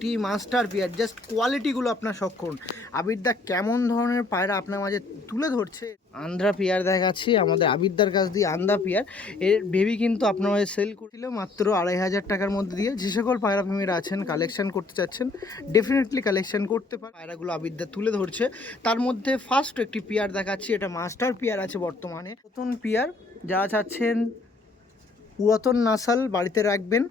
টি master pair just কোয়ালিটিগুলো আপনার শখ করুন। আবিরদা কেমন ধরনের পায়রা আপনার মাঝে তুলে ধরছে। আন্ধ্রা পেয়ার দেখাচ্ছি আমাদের আবিরদার কাছ দিয়ে। আন্ধ্রা পেয়ার এর বেবি কিন্তু আপনার মাঝে সেল করছিল মাত্র 2500 টাকার মধ্যে দিয়ে। যে সকল পায়রা প্রেমীরা আছেন, কালেকশন করতে চাচ্ছেন, ডেফিনেটলি কালেকশন করতে পারেন। পায়রাগুলো আবিরদা তুলে ধরছে। তার মধ্যে ফার্স্ট একটি পেয়ার দেখাচ্ছি, এটা মাস্টার পেয়ার আছে বর্তমানে। নতুন পেয়ার যারা চাচ্ছেন পুরাতন নাসাল বাড়িতে রাখবেন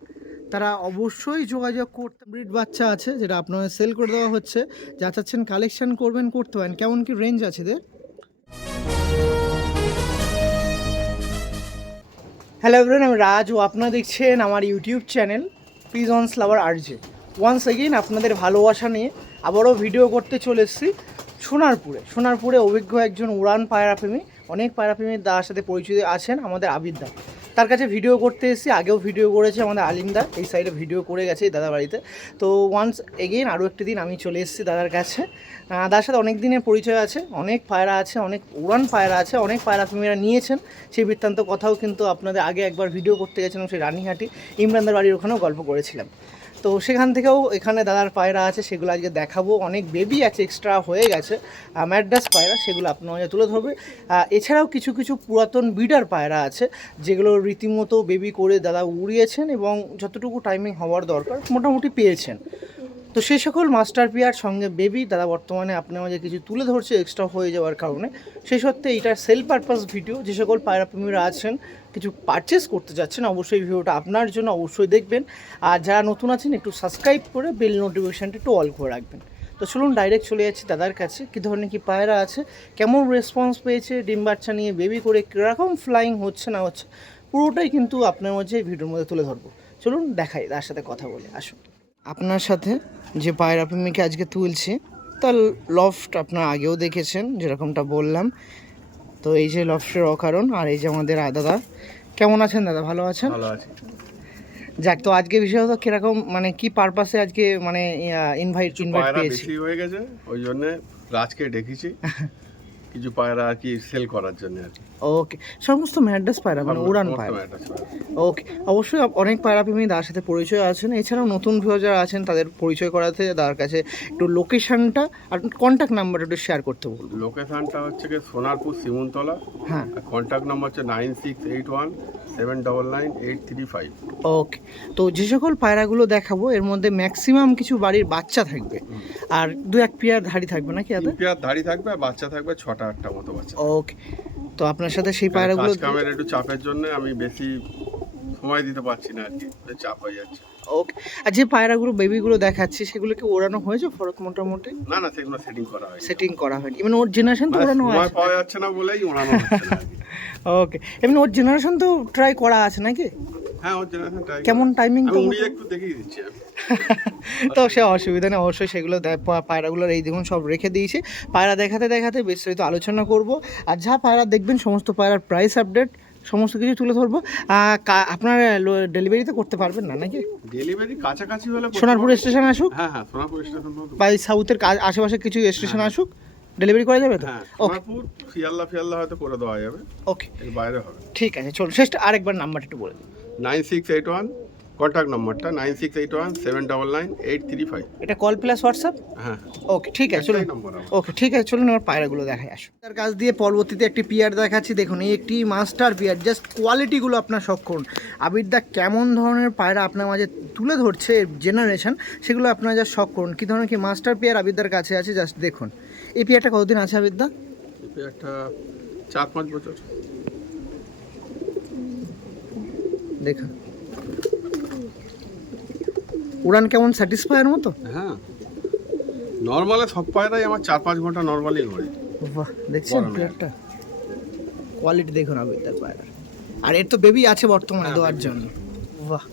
তারা অবশ্যই যোগাযোগ করতে। ব্রিড বাচ্চা আছে যেটা আপনাদের সেল করে দেওয়া হচ্ছে, যা চাচ্ছেন কালেকশন করবেন করতে পারেন। কেমন কি রেঞ্জ আছে এদের? হ্যালো এভরিওয়ান, আমি রাজ ও আপনারা দেখছেন আমার ইউটিউব চ্যানেল পিজনস লাভার আরজে। ওয়ান্স এগেইন আপনাদের ভালোবাসা নিয়ে আবারও ভিডিও করতে চলে এসেছি সোনারপুরে অভিজ্ঞ একজন উড়ান পায়রাপ্রেমী, অনেক পায়রাপ্রেমীর দাদার সাথে পরিচিত আছেন আমাদের আবিরদা। তার কাছে ভিডিও করতে এসেছি, আগেও ভিডিও করেছে আমাদের আলিমদা, এই সাইডে ভিডিও করে গেছে এই দাদা বাড়িতে। তো ওয়ান্স এগেইন আরও একটি দিন আমি চলে এসেছি দাদার কাছে। দাদার সাথে অনেক দিনের পরিচয় আছে, অনেক পায়রা আছে, অনেক উড়ান পায়রা আছে, অনেক পায়রাপ্রেমীরা নিয়েছেন। সেই বৃত্তান্ত কথাও কিন্তু আপনাদের আগে একবার ভিডিও করতে গেছিলাম, সেই রানীহাটি ইমরানদার বাড়ির ওখানেও গল্প করেছিলাম। তো সেখান থেকেও এখানে দাদার পায়রা আছে, সেগুলো আজকে দেখাবো। অনেক বেবি আছে, এক্সট্রা হয়ে গেছে ম্যাড্রাস পায়রা, সেগুলো আপনার মাঝে তুলে ধরবে। এছাড়াও কিছু কিছু পুরাতন ব্রিডার পায়রা আছে যেগুলো রীতিমতো বেবি করে দাদা উড়িয়েছেন এবং যতটুকু টাইমিং হওয়ার দরকার মোটামুটি পেয়েছেন। তো সেই সকল মাস্টার পেয়ার সঙ্গে বেবি দাদা বর্তমানে আপনার মাঝে কিছু তুলে ধরছে এক্সট্রা হয়ে যাওয়ার কারণে। সেই সত্ত্বে এইটার সেল পারপাস ভিডিও, যে সকল পায়রাপ্রেমীরা আছেন কিছু পারচেস করতে যাচ্ছেন অবশ্যই ভিডিওটা আপনার জন্য অবশ্যই দেখবেন। আর যারা নতুন আছেন একটু সাবস্ক্রাইব করে বেল নোটিফিকেশানটা একটু অল করে রাখবেন। তো চলুন ডাইরেক্ট চলে যাচ্ছি দাদার কাছে, কী ধরনের কী পায়রা আছে, কেমন রেসপন্স পেয়েছে, ডিম বাচ্চা নিয়ে বেবি করে কীরকম ফ্লাইং হচ্ছে না হচ্ছে, পুরোটাই কিন্তু আপনার মধ্যে ভিডিওর মধ্যে তুলে ধরবো। চলুন দেখাই, তার সাথে কথা বলে আসুন। আপনার সাথে যে পায়রা প্রেমীকে আজকে তুলছি তার লফট আপনারা আগেও দেখেছেন যেরকমটা বললাম। তো এই যে লফটের অকারণ, আর এই যে আমাদের দাদা। কেমন আছেন দাদা? ভালো আছেন? ভালো আছি। যাক, তো আজকে বিশেষত কিরকম মানে কি পারপাসে আজকে মানে ইনভাইট পেয়েছি? বেশি হয়ে গেছে ওই জন্য রাজকে ডেকেছি কিছু পায়রা আর কি সেল করার জন্য আর কি। ওকে, সমস্ত ম্যাড্রাস পায়রা মানে উড়ান পায়রা। ওকে, অবশ্যই অনেক পায়রাপ্রেমী দাদার সাথে পরিচয় আছেন। এছাড়াও নতুন ভিউয়ার যারা আছেন তাদের পরিচয় করাতে দাদার কাছে একটু লোকেশনটা আর কন্ট্যাক্ট নাম্বারটা একটু শেয়ার করতে বলবো। লোকেশনটা হচ্ছে কি সোনারপুর সিমুনতলা। হ্যাঁ, কন্ট্যাক্ট নাম্বার হচ্ছে 9681799835। ওকে, তো যে সকল পায়রাগুলো দেখাবো এর মধ্যে ম্যাক্সিমাম কিছু বাড়ির বাচ্চা থাকবে আর দু এক পেয়ার ধাড়ি থাকবে নাকি? তিন পেয়ার ধাড়ি থাকবে আর বাচ্চা থাকবে 6টা-8টা মতো বাচ্চা। ওকে, তো আপনার সাথে সেই পায়রাগুলো কামের একটু চাপের জন্য আমি বেশি সময় দিতে পারছি না আর কি, চাপ হয়ে যাচ্ছে। ওকে, আর যে পায়রাগুলো বেবিগুলো দেখাচ্ছি সেগুলোকে ওড়ানো হয়েছে ফরক মোটামুটি? না সেগুলো সেটিং করা হয়নি। মানে ওর জেনারেশন তো ওড়ানো সময় পাওয়া যাচ্ছে না বলেই ওড়ানো হচ্ছে না। ওকে, এমনি ওর জেনারেশন তো ট্রাই করা আছে নাকি? হ্যাঁ, ওর জেনারেশন ট্রাই। কেমন টাইমিং তো উড়িয়ে একটু দেখিয়ে দিচ্ছি আমি। তো সে অসুবিধা নেই, অবশ্যই সেগুলো পায়রাগুলোর এই দেখুন সব রেখে দিয়েছি। পায়রা দেখাতে দেখাতে বিস্তারিত আলোচনা করব। আর যা পায়রা দেখবেন সমস্ত পায়রার প্রাইস আপডেট সমস্ত কিছু তুলে ধরবো। আপনার ডেলিভারিতে করতে পারবেন না নাকি? ডেলিভারি কাছাকাছি হলে সোনারপুর স্টেশন আসুক, হ্যাঁ সোনারপুর স্টেশন বা সাউথের আশেপাশে কিছু স্টেশন আসুক, ডেলিভারি করা যাবে তো? ওকে, সোনারপুর শিয়ালদা হয়তো করে দেওয়া যাবে। ওকে, এর বাইরে হবে। ঠিক আছে, চলুন শেষ আরেকবার নাম্বারটা একটু বলে দিন। 9681 কন্ট্যাক্ট নাম্বারটা 9681799835। এটা কল প্লাস হোয়াটসঅ্যাপ? হ্যাঁ, ওকে, ঠিক আছে চলুন। ওকে, ঠিক আছে চলুন এবার পায়রাগুলো দেখাই আসুন। তার কাছ দিয়ে পরবর্তীতে একটি পিয়ার দেখাচ্ছি। দেখুন এই একটি মাস্টার পিয়ার, জাস্ট কোয়ালিটিগুলো আপনার শখ করুন। আবিরদা কেমন ধরনের পায়রা আপনার মাঝে তুলে ধরছে জেনারেশন, সেগুলো আপনারা যা শখ করুন। কী ধরনের কি মাস্টার পিয়ার আবিরদার কাছে আছে জাস্ট দেখুন। এই পিয়ারটা কতদিন আছে আবিরদা? একটা 4-5 বছর। দেখুন উড়ান কেমন, স্যাটিসফাইয়ের মতো? হ্যাঁ, নর্মালে সব পায়রাই আমার 4-5 ঘন্টা নর্মালি ঘোরে। বাহ, দেখছেন পিয়ারটা কোয়ালিটি দেখুন আবিরদার পায়রা। আর এর তো বেবি আছে বর্তমানে দেওয়ার জন্য। বাহ,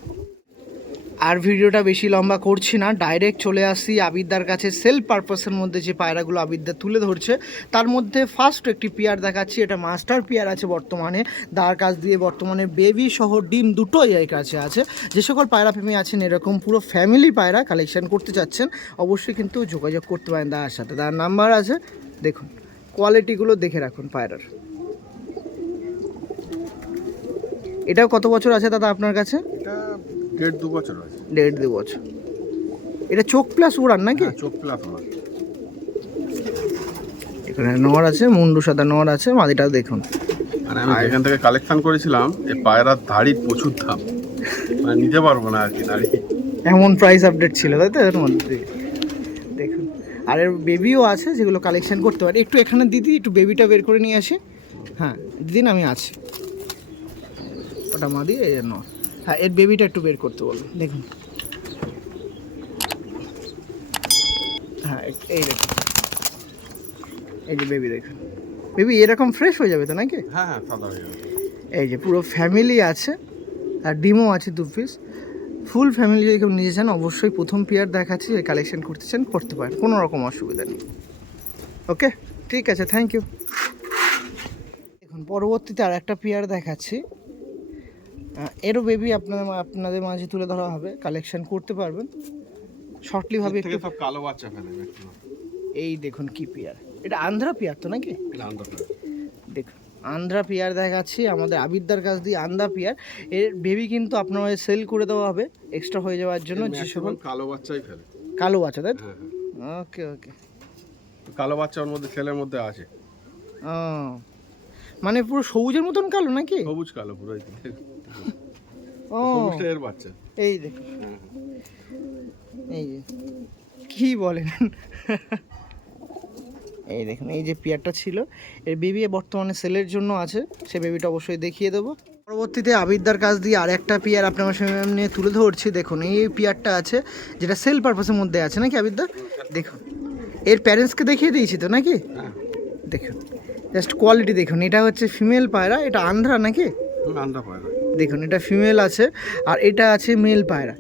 আর ভিডিওটা বেশি লম্বা করছি না, ডাইরেক্ট চলে আসি আবিরদার কাছে। সেল পারপাসের মধ্যে যে পায়রাগুলো আবিরদা তুলে ধরছে তার মধ্যে ফার্স্ট একটি পেয়ার দেখাচ্ছি, এটা মাস্টার পেয়ার আছে বর্তমানে দার কাছ দিয়ে। বর্তমানে বেবি সহ ডিম দুটোই এর কাছে আছে। যে সকল পায়রা প্রেমী আছেন এরকম পুরো ফ্যামিলি পায়রা কালেকশন করতে চাচ্ছেন অবশ্যই কিন্তু যোগাযোগ করতে পারেন দাদার সাথে। তার নাম্বার আছে, দেখুন কোয়ালিটিগুলো দেখে রাখুন পায়রার। এটাও কত বছর আছে দাদা আপনার কাছে? এটা 1.5-2 বছর আছে। 1.5-2 বছর। এটা চোখ প্লাস উড়ান নাকি? চোখ প্লাস আমার। এখানে নর আছে, মুন্ডু সাদা নর আছে, মাদিটাও দেখুন। মানে আমি যেখান থেকে কালেকশন করেছিলাম এই পায়রার দাড়ির প্রচুর দাম, মানে নিতে পারবো না আর কি দাড়ি। এমন প্রাইস আপডেট ছিল তাই তো এর মধ্যে, দেখুন। আর এর বেবিও আছে যেগুলো কালেকশন করতে পারে। একটু এখানে দিদি একটু বেবিটা বের করে নিয়ে আসি। হ্যাঁ দিদিন আমি আছি, ওটা মাদি এই নর। হ্যাঁ এর বেবিটা একটু বের করতে বলুন, দেখুন। হ্যাঁ এই দেখুন, এই যে বেবি দেখুন। বেবি এরকম ফ্রেশ হয়ে যাবে তো নাকি? হ্যাঁ হ্যাঁ সাদা হয়ে যাবে। এই যে পুরো ফ্যামিলি আছে, আর ডিমও আছে 2 পিস। ফুল ফ্যামিলি যদি কেউ নিয়ে যান অবশ্যই প্রথম পেয়ার দেখাচ্ছি, যে কালেকশন করতে চান করতে পারেন, কোনো রকম অসুবিধা নেই। ওকে ঠিক আছে, থ্যাংক ইউ। এখন পরবর্তীতে আর একটা পেয়ার দেখাচ্ছি। এরও বেবি আপনাদের মাঝে তুলে ধরা হবে, কালেকশন করতে পারবেন শর্টলি ভাবে একটু। সব কালো বাচ্চা ফেলে ম্যাক্সিমাম। এই দেখুন কি পেয়ার, এটা আন্ধ্রা পেয়ার তো নাকি? এটা আন্ডার দেখুন আন্ধ্রা পেয়ার দেখাচ্ছি, আমাদের আবিদ্দার কাছ দিয়ে আন্ধ্রা পেয়ার। এর বেবি কিন্তু আপনার সেল করে দেওয়া হবে এক্সট্রা হয়ে যাওয়ার জন্য। যে সকল কালো বাচ্চাই ফেলে। কালো বাচ্চা তাই তো? হ্যাঁ ওকে ওকে। কালো বাচ্চা ওর মধ্যে ছেলের মধ্যে আছে। ও মানে পুরো সবুজের মতন কালো নাকি? সবুজ কালো পুরো। ও সবুজটা এর বাচ্চা। এই দেখুন, এই যে কি বলেন এই দেখুন, এই যে পেয়ারটা ছিল এর বেবি বর্তমানে সেলের জন্য আছে, সে বেবিটা অবশ্যই দেখিয়ে দেবো। পরবর্তীতে আবিদ্দার কাছ দিয়ে আর একটা পেয়ার আপনার সামনে তুলে ধরছি। দেখুন এই পেয়ারটা আছে যেটা সেল পারপাসের মধ্যে আছে নাকি আবিদ্দার? দেখুন এর প্যারেন্টসকে দেখিয়ে দিয়েছি তো নাকি? দেখুন জাস্ট কোয়ালিটি দেখুন। এটা হচ্ছে ফিমেল পায়রা, এটা আন্ধ্রা নাকি? আন্ডার পায়রা। দেখুন এটা ফিমেল আছে, আর এটা আছে মেল পায়রা।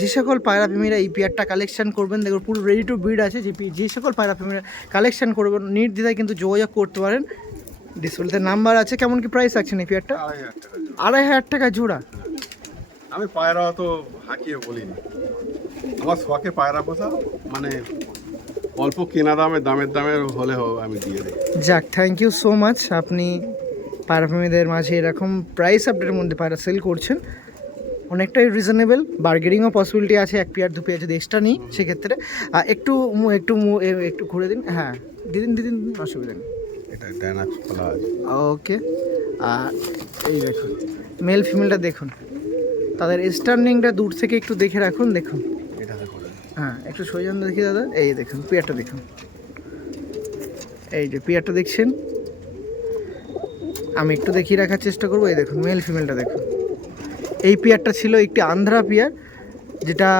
যে সকল পায়রা প্রেমীরা এই পেয়ারটা কালেকশন করবেন, দেখুন পুরো রেডি টু ব্রিড আছে। যে সকল পায়রা প্রেমীরা কালেকশন করবেন নির্দ্বিধায় কিন্তু যোগাযোগ করতে পারেন, ডিসপ্লেতে নাম্বার আছে। কেমন কি প্রাইস রাখছেন এই পেয়ারটা? 2,500 2,500 টাকা টাকা জোড়া। জোড়া। আমি পায়রা অত হাঁকিয়ে বলিনি, আমার শখে পায়রা পোষা, মানে অল্প কেনা দামের হলে আমি দিয়ে দিই। যাক থ্যাংক ইউ সো মাচ, আপনি পায়রা প্রেমীদের মাঝে এরকম প্রাইস আপডেটের মধ্যে পায়রা সেল করছেন, অনেকটাই রিজনেবল। বার্গেনিংও পসিবিলিটি আছে, 1 পেয়ার 2 পেয়ার যদি এক্সট্রা নিই সেক্ষেত্রে। একটু ঘুরে দিন। হ্যাঁ দিদিন অসুবিধা নেই। এটা ডায়নাক্স খোলা আছে। ওকে। আর এই দেখুন মেল ফিমেলটা দেখুন, তাদের স্ট্যান্ডিংটা দূর থেকে একটু দেখে রাখুন। দেখুন এটা দেখো। হ্যাঁ একটু সৌজন্য দেখি দাদা, এই দেখুন পেয়ারটা দেখুন। এই যে পেয়ারটা দেখছেন, আমি একটু দেখিয়ে রাখার চেষ্টা করবো। এই দেখুন মেল ফিমেলটা দেখুন। এই পেয়ারটা ছিল একটি আন্ধ্রা পেয়ার, যেটা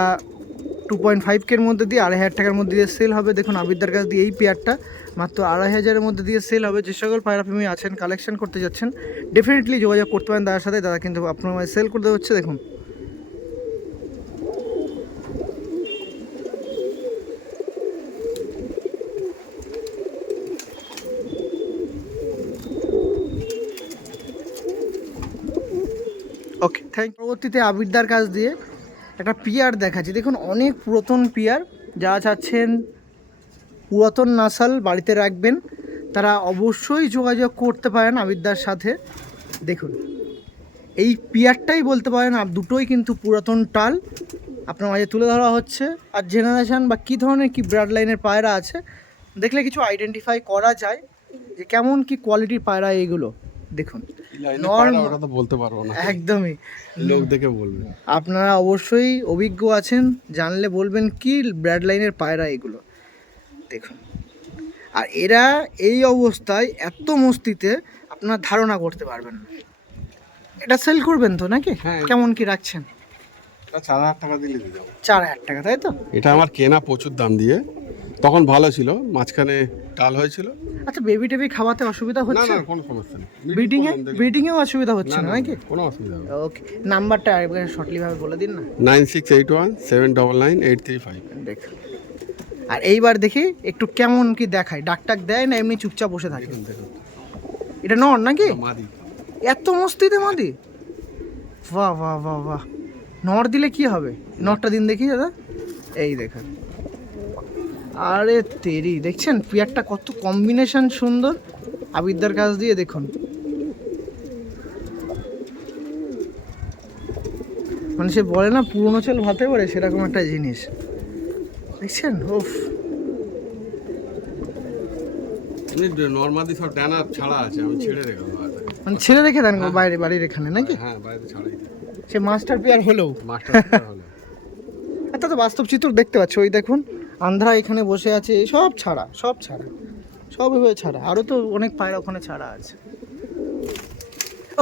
2.5K মধ্যে দিয়ে 2,500 টাকার মধ্যে দিয়ে সেল হবে। দেখুন আবিদ্দার কাছ দিয়ে এই পেয়ারটা মাত্র 2,500-এর মধ্যে দিয়ে সেল হবে। যে সকল পায়রা প্রেমী আছেন কালেকশন করতে যাচ্ছেন ডেফিনেটলি যোগাযোগ করতে পারেন দাদার সাথে। দাদা কিন্তু আপনার সেল করতে হচ্ছে। দেখুন ওকে থ্যাংক। পরবর্তীতে আবিদ্দার কাছ দিয়ে একটা পিয়ার দেখাচ্ছি। দেখুন অনেক পুরাতন পিয়ার, যারা চাচ্ছেন পুরাতন নাসাল বাড়িতে রাখবেন তারা অবশ্যই যোগাযোগ করতে পারেন আবিদ্দার সাথে। দেখুন এই পিয়ারটাই বলতে পারেন, আর দুটোই কিন্তু পুরাতন টাল আপনার মাঝে তুলে ধরা হচ্ছে। আর জেনারেশান বা কী ধরনের কি ব্রাড লাইনের পায়রা আছে দেখলে কিছু আইডেন্টিফাই করা যায় যে কেমন কি কোয়ালিটির পায়রা এইগুলো। দেখুন ওটা তো বলতে পারবো না, একদমই লোক দেখে বলবে। আপনারা অবশ্যই অভিজ্ঞ আছেন, জানলে বলবেন কি ব্র্যাড লাইনের পায়রা এগুলো। দেখুন আর এরা এই অবস্থায় এত মস্তিতে আপনার ধারণা করতে পারবেন না। এটা সেল করবেন তো নাকি? হ্যাঁ। কেমন কি রাখছেন? 4,000 টাকা দিলে দিয়ে যাবো। 4,000 টাকা তাই তো? এটা আমার কেনা প্রচুর দাম দিয়ে, তখন ভালো ছিল, মাঝখানে টাল হয়েছিল। আচ্ছা বেবি টেবি খাওয়াতে অসুবিধা না হচ্ছে? না কোনো সমস্যা নেই, ব্রিডিংয়েও অসুবিধা হচ্ছে না নাকি? কোনো অসুবিধা হবে না। ওকে নাম্বারটা আরেকবার শর্টলি ভাবে বলে দিন না। 9681799835। দেখুন আর এইবার দেখি একটু কেমন কি দেখায়, ডাক দেয় না এমনি চুপচাপ বসে থাকে? দেখুন এটা নর নাকি? মাদি। এত মস্তিতে মাদি? বাহ বাহ বাহ বাহ। নর দিলে কি হবে? নরটা দিন দেখি দাদা। এই দেখুন আরে তেরি, দেখছেন পেয়ারটা কত কম্বিনেশন সুন্দর আবিদ্দার কাছ দিয়ে। দেখুন মানে সে বলে না পুরনো চাল ভাতে পারে, সেরকম একটা জিনিস। দেখছেন উফ, নর্মালি সব ডানা ছাড়া আছে, আমি ছেড়ে রেখে মানে ছেড়ে রেখে দেন গো বাইরে বাড়ির এখানে নাকি? হ্যাঁ বাইরে ছাড়াই সে মাস্টার পেয়ার হলেও মাস্টার হলো। এটা তো বাস্তব চিত্র দেখতে পাচ্ছ, ওই দেখুন আন্ধ্রা এখানে বসে আছে, সব ছাড়া সব ছাড়া, সব এভাবে ছাড়া, আরও তো অনেক পায়রা ওখানে ছাড়া আছে।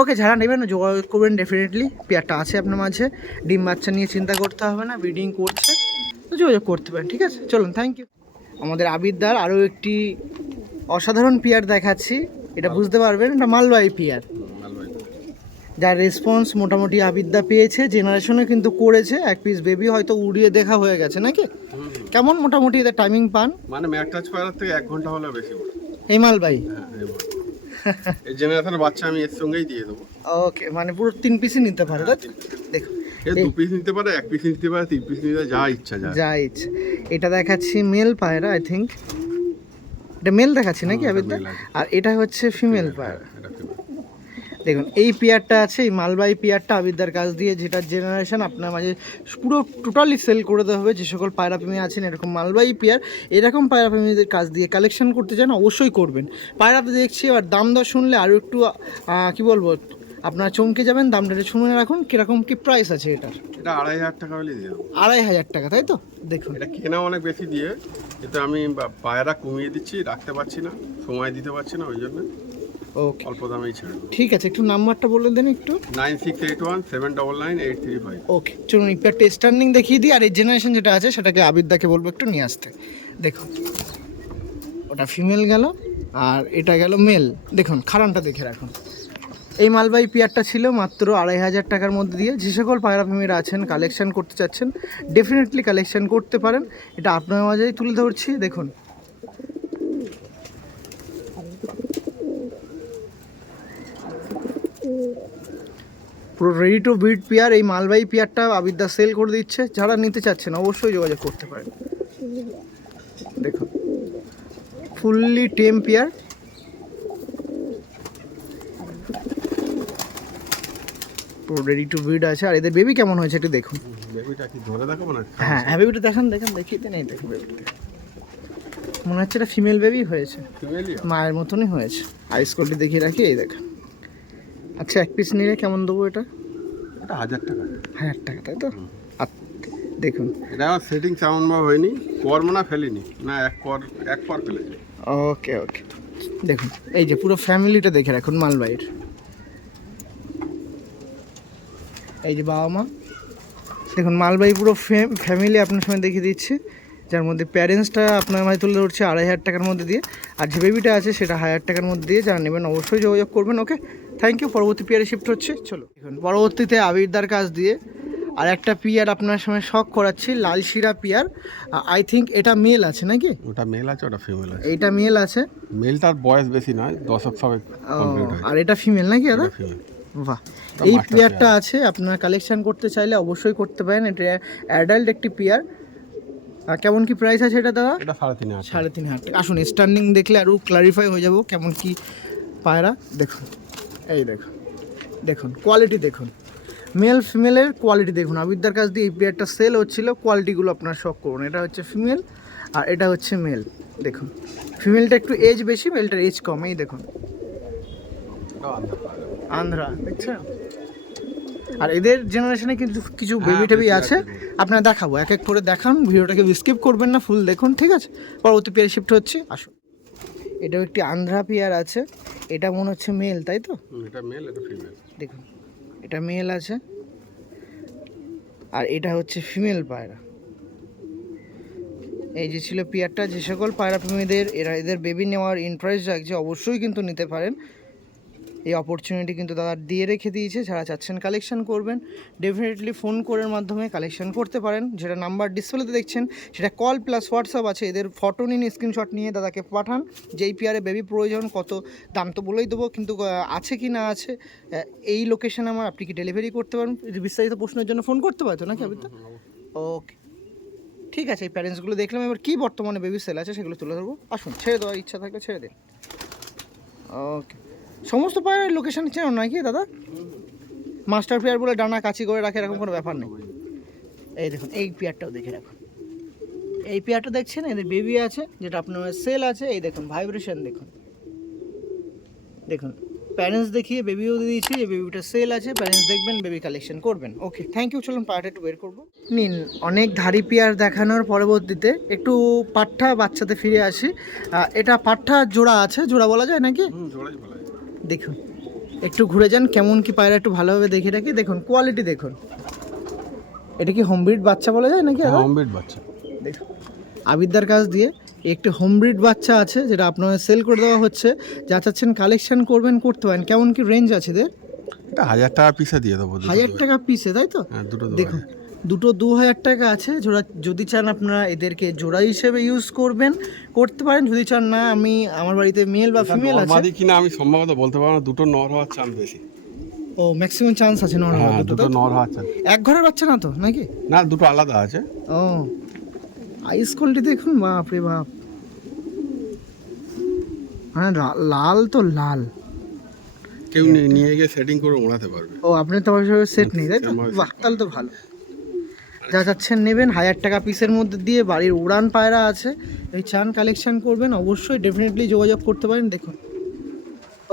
ওকে, যারা নেবেন যোগাযোগ করবেন ডেফিনেটলি, পেয়ারটা আছে আপনার মাঝে, ডিম বাচ্চা নিয়ে চিন্তা করতে হবে না, ব্রিডিং করছে, তো যোগাযোগ করতে পারেন। ঠিক আছে, চলুন, থ্যাংক ইউ। আমাদের আবিদদার আরও একটি অসাধারণ পেয়ার দেখাচ্ছি, এটা বুঝতে পারবেন, এটা মালবাহী পেয়ার, যার রেসপন্স মোটামুটি আবিদদা পেয়েছে, জেনারেশনে কিন্তু করেছে, এক পিস বেবি হয়তো উড়িয়ে দেখা হয়ে গেছে নাকি? কেমন মোটামুটি এদের টাইমিং পান? মানে ম্যাক টাচ পায়রার থেকে 1 ঘন্টা হলে বেশি পড়ে। এই মালবাহী এই জেনারেশনের বাচ্চা আমি এর সঙ্গেই দিয়ে দেবো। ওকে, মানে পুরো 3 পিসই নিতে পারে, তাই তো? দেখো, এ 2 পিস নিতে পারে, 1 পিস নিতে পারে, 3 পিস নিতে, যা ইচ্ছা যায়। যা ইচ্ছে। এটা দেখাচ্ছি মেল পায়রা, আই থিঙ্ক এটা মেল দেখাচ্ছি নাকি আবিদদা? আর এটা হচ্ছে ফিমেল পায়রা। দেখুন এই পেয়ারটা আছে, এই মালবাহী পেয়ারটা আবিদদার কাছ দিয়ে, যেটা জেনারেশন আপনার মাঝে পুরো টোটালি সেল করে দেওয়া হবে। যে সকল পায়রা প্রেমী আছেন এরকম মালবাহী পেয়ার, এরকম পায়রা প্রেমীদের কাছ দিয়ে কালেকশন করতে চান অবশ্যই করবেন। পায়রাতে দেখছি আর দাম দর শুনলে আরও একটু কি বলবো, আপনার চমকে যাবেন। দামটা একটু শুনে রাখুন, কীরকম কী প্রাইস আছে এটার। এটা 2,500 টাকা হলে দিয়ে দেবো। 2,500 টাকা, তাই তো? দেখুন এটা কেনা অনেক বেশি দিয়ে, কিন্তু আমি পায়রা কমিয়ে দিচ্ছি, রাখতে পারছি না, সময় দিতে পারছি না, ওই জন্য ওকে, অল্প দামেই ছেড়ে দেবো। ঠিক আছে, একটু নাম্বারটা বলে দেন একটু। 9681 799 835। ওকে, চলুন একটা টেস্ট টার্নিং দেখিয়ে দিই, আর এই জেনারেশন যেটা আছে সেটাকে আবিদদাকে বলবো একটু নিয়ে আসতে। দেখুন ওটা ফিমেল গেল, আর এটা গেল মেল। দেখুন খারানটা দেখে রাখুন। এই মালবাহী পেয়ারটা ছিল মাত্র 2,500 টাকার মধ্যে দিয়ে। যে সকল পায়রা প্রেমীরা আছেন, কালেকশন করতে চাচ্ছেন, ডেফিনেটলি কালেকশন করতে পারেন, এটা আপনার মাঝেই তুলে ধরছি। দেখুন পুরো রেডি টু ব্রিড পেয়ার। এই মালবাহী পেয়ারটা আবিদদা সেল করে দিচ্ছে, যারা নিতে চাচ্ছেন অবশ্যই যোগাযোগ করতে পারেন। দেখুন ফুললি টেম পেয়ার, পুরো রেডি টু ব্রিড আছে। আর এদের বেবি কেমন হয়েছে একটু দেখুন। বেবিটা কি ধরে দেখাবো না? হ্যাঁ হ্যাঁ, বেবিটা দেখান, দেখেন, দেখিয়ে দেন। এই দেখুন বেবিটা, মনে হচ্ছে এটা ফিমেল বেবি হয়েছে, মায়ের মতনই হয়েছে। আইস কোয়ালিটি দেখিয়ে রাখি, এই দেখেন। আচ্ছা, 1 পিস নিলে কেমন দেবো এটা? এটা 1,000 টাকা। 1,000 টাকা, তাই তো? দেখুন এটা আমার সেটিং তেমন হয়নি, কর্ম না ফেলিনি না, এক পর ফেলেছি। ওকে ওকে, দেখুন এই যে পুরো ফ্যামিলিটা দেখে রাখুন মালবাহীর। এই যে বাবা মা, দেখুন মালবাহী পুরো ফ্যামিলি আপনার সামনে দেখিয়ে দিচ্ছি, যার মধ্যে প্যারেন্টসটা আপনার মাঝে তুলে ধরছে 2,500 টাকার মধ্যে দিয়ে, আর যে বেবিটা আছে সেটা 1,000 টাকার মধ্যে দিয়ে। যারা নেবেন অবশ্যই যোগাযোগ করবেন। ওকে, থ্যাংক ইউ। পরবর্তী পেয়ারে শিফট হচ্ছে, চলো। দেখুন পরবর্তীতে আবিরদার কাছ দিয়ে আর একটা পিয়ার আপনার সামনে শখ করাচ্ছি, লাল শিরা পিয়ার। আই থিঙ্ক এটা মেল আছে নাকি? ওটা মেল আছে, ওটা ফিমেল আছে। এইটা মেল আছে, মেলটার বয়স বেশি নয়, 10 সবে কমপ্লিট হয়েছে। আর এটা ফিমেল নাকি দাদা? ফিমেল। বাহ, এই পেয়ারটা আছে, আপনারা কালেকশন করতে চাইলে অবশ্যই করতে পারেন। এটা অ্যাডাল্ট একটি পেয়ার। কেমন কি প্রাইস আছে এটা দাদা? এটা 3,500। 3,500 টাকা। আসুন স্টার্নিং দেখলে আরও ক্লারিফাই হয়ে যাব কেমন কি পায়রা। দেখুন এই দেখুন, দেখুন কোয়ালিটি দেখুন, মেল ফিমেলের কোয়ালিটি দেখুন। আবিদদার কাছ দিয়ে এই পেয়ারটা সেল হচ্ছিল, কোয়ালিটিগুলো আপনারা শখ করুন। এটা হচ্ছে ফিমেল আর এটা হচ্ছে মেল। দেখুন ফিমেলটা একটু এজ বেশি, মেলটার এজ কম। এই দেখুন আন্ধ্রা, দেখছেন? আর এদের জেনারেশনে কিন্তু কিছু বেবি টেবি আছে, আপনারা দেখাবো এক এক করে। দেখান, ভিডিওটাকে স্কিপ করবেন না, ফুল দেখুন, ঠিক আছে? পরবর্তী পেয়ার শিফট হচ্ছে, আসুন। এটাও একটি আন্ধ্রা পেয়ার আছে, এটা মনে হচ্ছে মেল, তাই তো? এটা মেল, এটা ফিমেল। দেখুন এটা মেল আছে, আর এটা হচ্ছে ফিমেল পায়রা। এই যে ছিল পেয়ারটা। যে সকল পায়রা প্রেমীদের এদের বেবি নেওয়ার ইন্টারেস্ট রাখছে অবশ্যই কিন্তু নিতে পারেন। এই অপরচুনিটি কিন্তু দাদা দিয়ে রেখে দিয়েছে। যারা চাচ্ছেন কালেকশন করবেন, ডেফিনেটলি ফোন কলের মাধ্যমে কালেকশন করতে পারেন। যেটা নাম্বার ডিসপ্লেতে দেখছেন সেটা কল প্লাস হোয়াটসঅ্যাপ আছে। এদের ফটো নিন, স্ক্রিনশট নিয়ে দাদাকে পাঠান। যেই পেয়ারে বেবি প্রয়োজন, কত দাম তো বলেই দেবো, কিন্তু আছে কি না আছে, এই লোকেশানে আমার আপনি কি ডেলিভারি করতে পারেন? বিস্তারিত প্রশ্নের জন্য ফোন করতে পারতো নাকি আপনি? ওকে, ঠিক আছে। এই প্যারেন্টসগুলো দেখলাম, এবার কী বর্তমানে বেবি সেল আছে সেগুলো তুলে ধরবো। আসুন, ছেড়ে দেওয়ার ইচ্ছা থাকলে ছেড়ে দিন। ওকে, সমস্ত পায়রার লোকেশন চেনো নাকি দাদা? মাস্টার পেয়ার বলে ডানা কাচি করে রাখে, এরকম কোনো ব্যাপার নেই। এই দেখুন এই পেয়ারটাও দেখে রাখুন, এই পেয়ারটা দেখছেন, এদের বেবি আছে, যেটা আপনার সেল আছে। এই দেখুন ভাইব্রেশন দেখুন, দেখুন প্যারেন্টস দেখিয়ে বেবিও দিয়ে দিয়েছি, যে বেবিটা সেল আছে, প্যারেন্টস দেখবেন, বেবি কালেকশন করবেন। ওকে, থ্যাংক ইউ। চলুন পাটা একটু বের করবো। নিন, অনেক ধাড়ি পেয়ার দেখানোর পরবর্তীতে একটু পাঠা বাচ্চাতে ফিরে আসি। এটা পাঠা জোড়া আছে, জোড়া বলা যায় নাকি? জোড়াই বলা যায়। দেখুন একটু ঘুরে যান, কেমন কি পায়রা একটু ভালোভাবে দেখে রাখি। দেখুন কোয়ালিটি দেখুন, এটা কি হোমব্রিড বাচ্চা বলা যায় নাকি? হোমব্রিড বাচ্চা। দেখুন আবিদ্দার কাছ দিয়ে একটি হোমব্রিড বাচ্চা আছে, যেটা আপনার সেল করে দেওয়া হচ্ছে। যা চাচ্ছেন কালেকশন করবেন, করতে পারেন। কেমন কি রেঞ্জ আছে এদের? এটা 1000 টাকা পিসে দিয়ে দেবো। 1000 টাকা পিসে, তাই তো? হ্যাঁ, দুটো দেখুন দুটো 2000 টাকা আছে জোড়া। যদি চান আপনারা এদেরকে জোড়া হিসেবে ইউজ করবেন, করতে পারেন। যদি চান না আমি আমার বাড়িতে মেল বা ফিমেল আছে মাদি কিনা আমি সম্ভবত বলতে পারবো না, দুটো নর হওয়ার চান্স বেশি। ও ম্যাক্সিমাম চান্স আছে নর হওয়ার। দুটো নর হওয়ার চান্স। এক ঘরের বাচ্চা না তো নাকি? না, দুটো আলাদা আছে। ও আইস কোয়ালিটি দেখুন, বাপ রে বাপ, মানে লাল তো লাল। কেউ নিয়ে গিয়ে সেটিং করে ওড়াতে পারবে। ও আপনি তো ওইভাবে সেট নেই, তাই তো? বাহ, তাহলে তো ভালো। যা চাচ্ছেন নেবেন, 1000 টাকা পিসের মধ্যে দিয়ে বাড়ির উড়ান পায়রা আছে। এই চান কালেকশন করবেন, অবশ্যই ডেফিনেটলি যোগাযোগ করতে পারেন। দেখুন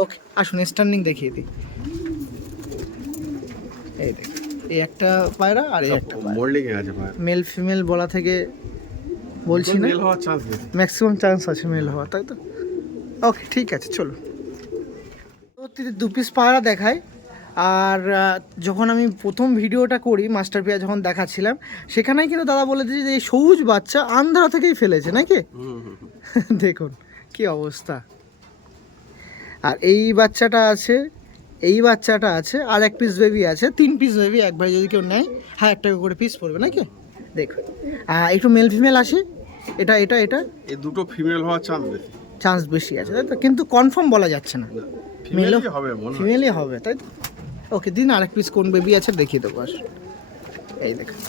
ওকে, আসুন স্ট্যান্ডিং দেখিয়ে দিই। এই দেখুন, এই একটা পায়রা আর এই একটা মোল্ডিং এ আছে পায়রা। মেল ফিমেল বলা থেকে বলছি না, মেল হওয়ার চান্স বেশি, ম্যাক্সিমাম চান্স আছে মেল হওয়ার, তাই তো? ওকে, ঠিক আছে, চলো। তো 2 পিস পায়রা দেখাই। আর যখন আমি প্রথম ভিডিওটা করি মাস্টার পেয়ার যখন দেখাচ্ছিলাম, সেখানেই কিন্তু দাদা বলে দিয়েছে যে এই সবুজ বাচ্চা আন্ধ্রা থেকেই ফেলেছে নাকি? দেখুন কি অবস্থা। আর এই বাচ্চাটা আছে, এই বাচ্চাটা আছে, আর 1 পিস বেবি আছে। 3 পিস বেবি একবার যদি কেউ নেয় 1000 টাকা করে পিস পড়বে নাকি? দেখুন একটু মেল ফিমেল আসে। এটা এটা এটা এই দুটো ফিমেল হওয়ার চান্স বেশি, চান্স বেশি আছে, তাই তো? কিন্তু কনফার্ম বলা যাচ্ছে না, ফিমেলই হবে মনে হয়। ফিমেলই হবে, তাই তো? ওকে, দিন আরেক পিস কোন বেবি আছে দেখিয়ে দেবো। আস, এই দেখুন,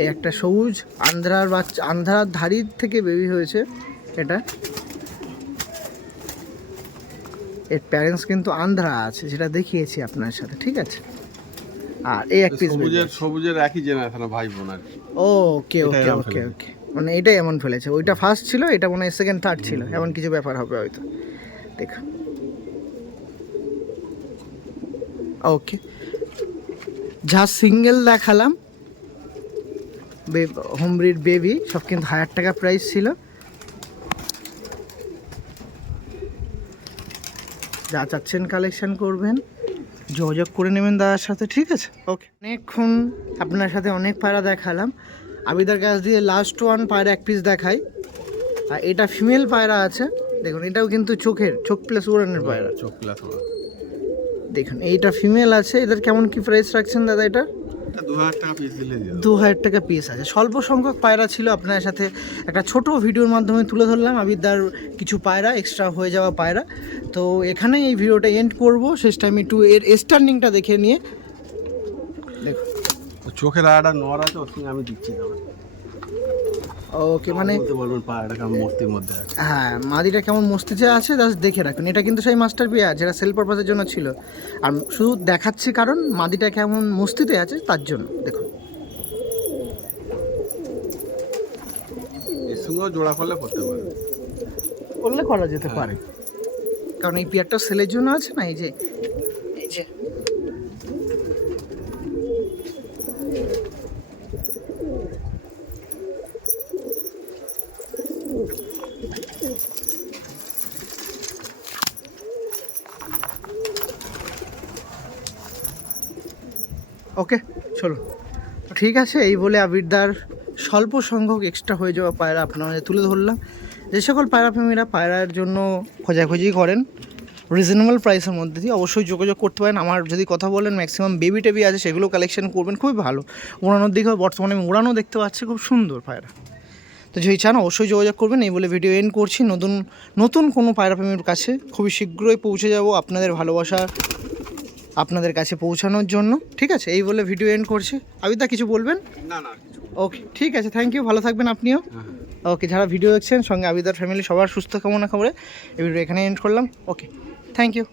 এই একটা সবুজ আন্ধ্রার বাচ্চা, আন্ধ্রার ধাড়ির থেকে বেবি হয়েছে এটা। এর প্যারেন্টস কিন্তু আন্ধ্রা আছে, যেটা দেখিয়েছি আপনার সাথে, ঠিক আছে? আর এই 1 পিস সবুজের একই জেনারেশনের ভাই বোন আর কি। ওকে ওকে ওকে ওকে, মানে এটাই এমন ফেলেছে। ওইটা ফার্স্ট ছিল, এটা মনে হয় সেকেন্ড থার্ড ছিল, এমন কিছু ব্যাপার হবে হয়তো। দেখুন ওকে, যা সিঙ্গেল দেখালাম হোমব্রিড বেবি, সব কিন্তু 1000 টাকা প্রাইস ছিল। যা চাচ্ছেন কালেকশন করবেন, যোগাযোগ করে নেবেন দাদার সাথে, ঠিক আছে? ওকে, অনেকক্ষণ আপনার সাথে অনেক পায়রা দেখালাম। আবিদার কাছ দিয়ে লাস্ট ওয়ান পায়রা 1 পিস দেখাই। আর এটা ফিমেল পায়রা আছে, দেখুন এটাও কিন্তু চোখ প্লাস উড়ানের পায়রা। চোখ প্লাস ওড়ান। দেখুন এইটা ফিমেল আছে। এদের কেমন কি প্রাইস রাখছেন দাদা? এটা 2000 টাকা পিস দিলে দিয়ে দেবো। 2000 টাকা পিস আছে। স্বল্প সংখ্যক পায়রা ছিল, আপনার সাথে একটা ছোট ভিডিওর মাধ্যমে তুলে ধরলাম আবিদার কিছু পায়রা, এক্সট্রা হয়ে যাওয়া পায়রা। তো এখানেই এই ভিডিওটা এন্ড করব। শেষ টাইম একটু এর স্ট্যান্ডিংটা দেখে নিয়ে দেখুন। চোখের আড়া নর আছে, ওর সঙ্গে আমি দিচ্ছি না। ওকে, মানে বলতে বলবেন পায়রাটা কেমন মস্তির মধ্যে আছে। হ্যাঁ, মাদিটা কেমন মস্তিতে আছে জাস্ট দেখে রাখুন। এটা কিন্তু সেই মাস্টার পেয়ার যেটা সেল পারপাসের জন্য ছিল, আর শুধু দেখাচ্ছি কারণ মাদিটা কেমন মস্তিতে আছে তার জন্য। দেখুন এর সঙ্গেও জোড়া করলে করতে পারবে, করলে করা যেতে পারে, কারণ এই পেয়ারটা সেলের জন্য আছে না। এই যে এই যে ওকে, চলো ঠিক আছে। এই বলে আবিরদার স্বল্প সংখ্যক এক্সট্রা হয়ে যাওয়া পায়রা আপনাদের তুলে ধরলাম। যে সকল পায়রা প্রেমীরা পায়রার জন্য খোঁজাখুঁজি করেন রিজনেবল প্রাইসের মধ্যে দিয়ে, অবশ্যই যোগাযোগ করতে পারেন। আমার যদি কথা বলেন, ম্যাক্সিমাম বেবি টেবি আছে, সেগুলো কালেকশন করবেন, খুবই ভালো। উড়ানোর দিকেও বর্তমানে আমি উড়ানো দেখতে পাচ্ছি, খুব সুন্দর পায়রা। তো যদি চান অবশ্যই যোগাযোগ করবেন। এই বলে ভিডিও এন্ড করছি। নতুন কোনো পায়রা প্রেমীর কাছে খুবই শীঘ্রই পৌঁছে যাব, আপনাদের ভালোবাসা আপনাদের কাছে পৌঁছানোর জন্য, ঠিক আছে? এই বলে ভিডিও এন্ড করছি। আবিদা কিছু বলবেন? না। ওকে, ঠিক আছে, থ্যাংক ইউ, ভালো থাকবেন আপনিও। ওকে, যারা ভিডিও দেখছেন সঙ্গে আবিদার ফ্যামিলি সবার সুস্থ কামনা করে এই ভিডিও এখানে এন্ড করলাম। ওকে, থ্যাংক ইউ।